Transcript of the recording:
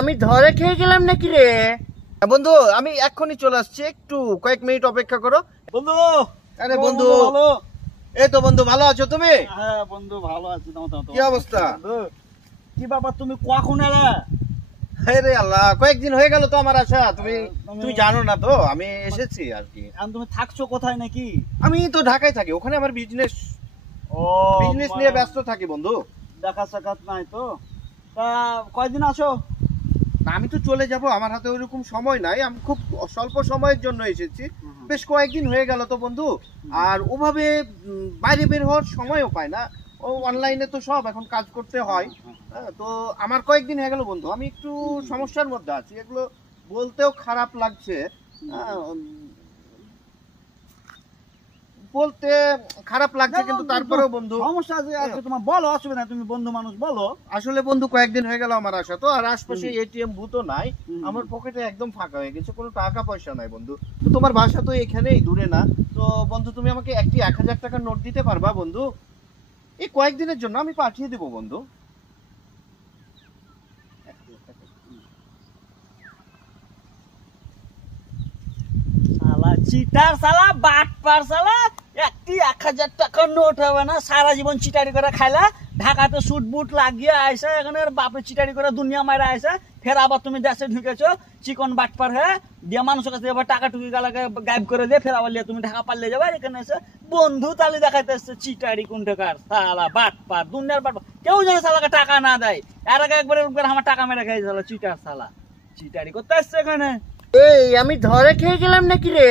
আমি ধরে খেয়ে গেলাম নাকি রে? বন্ধু আমি এক্ষুনি চলে আসছি, একটু কয়েক মিনিট অপেক্ষা করো বন্ধু। আরে বন্ধু ভালো। এই তো বন্ধু, ভালো আছো তুমি? হ্যাঁ বন্ধু ভালো আছি। কি অবস্থা? কি বাবা তুমি কখন এলে? আরে আল্লাহ, কয়েকদিন হয়ে গেল তো আমার আসা। তুমি তুমি জানো না তো আমি এসেছি আর কি। এখন তুমি থাকছো কোথায় নাকি? আমি তো ঢাকায় থাকি, ওখানে আমার বিজনেস নিয়ে ব্যস্ত থাকি বন্ধু। দেখা সাক্ষাৎ নাই তো। তা কয়দিন আসো? আমি তো চলে যাব, আমার হাতে ওইরকম সময় নাই, আমি খুব স্বল্প সময়ের জন্য এসেছি। বেশ কয়েকদিন হয়ে গেল তো বন্ধু, আর ওভাবে বাইরে বের হওয়ার সময়ও পায় না। ও অনলাইনে তো সব এখন কাজ করতে হয়। তো আমার কয়েকদিন হয়ে গেল বন্ধু, আমি একটু সমস্যার মধ্যে আছি, এগুলো বলতেও খারাপ লাগছে। বলতে খারাপ লাগছে কিন্তু তারপরেও বন্ধু সমস্যা আছে, তোমার বলো, অসুবিধা তুমি বন্ধু মানুষ বলো। আসলে বন্ধু কয়েকদিন হয়ে গেল আমার আসা তো, আর আশপাশে এটিএম বুথও নাই, আমার পকেটে একদম ফাঁকা হয়ে গেছে, কোনো টাকা পয়সা নাই বন্ধু। তো তোমার বাসা তো এখানেই, দূরে না তো বন্ধু, তুমি আমাকে একটি 1000 টাকার নোট দিতে পারবা বন্ধু? এই কয়েকদিনের জন্য আমি পাঠিয়ে দেবো বন্ধু। শালা চিটার, শালা বাটপার, শালা একটি 1000 টাকার নোট হবে না? সারা জীবন চিটারি করে খাইলা, ঢাকাতে সুট বুট লাগিয়ে আইসা, এখানে বাপরে চিটারি করে দুনিয়া মারা আইসা, ফের আবার তুমি দেশে ঢুকেছো চিকন বাটপার হ্যাঁ, দিয়ে মানুষের কাছে এবার টাকা টুকি গালাকে গায়েব করে দিয়ে ফের আবার তুমি ঢাকা পাল্লে যাবে, এখানে এসে বন্ধু তালি দেখাইতে এসছে চিটারি কোন টাকার শালা বাটপার, দুনিয়ার বাটপার। কেউ জানে শালাকে টাকা না দেয়, এর আগে একবার আমার টাকা মেরে খাই শালা চিটার, শালা চিটারি করতে আসছে এখানে। আমি ধরে খেয়ে গেলাম নাকি রে?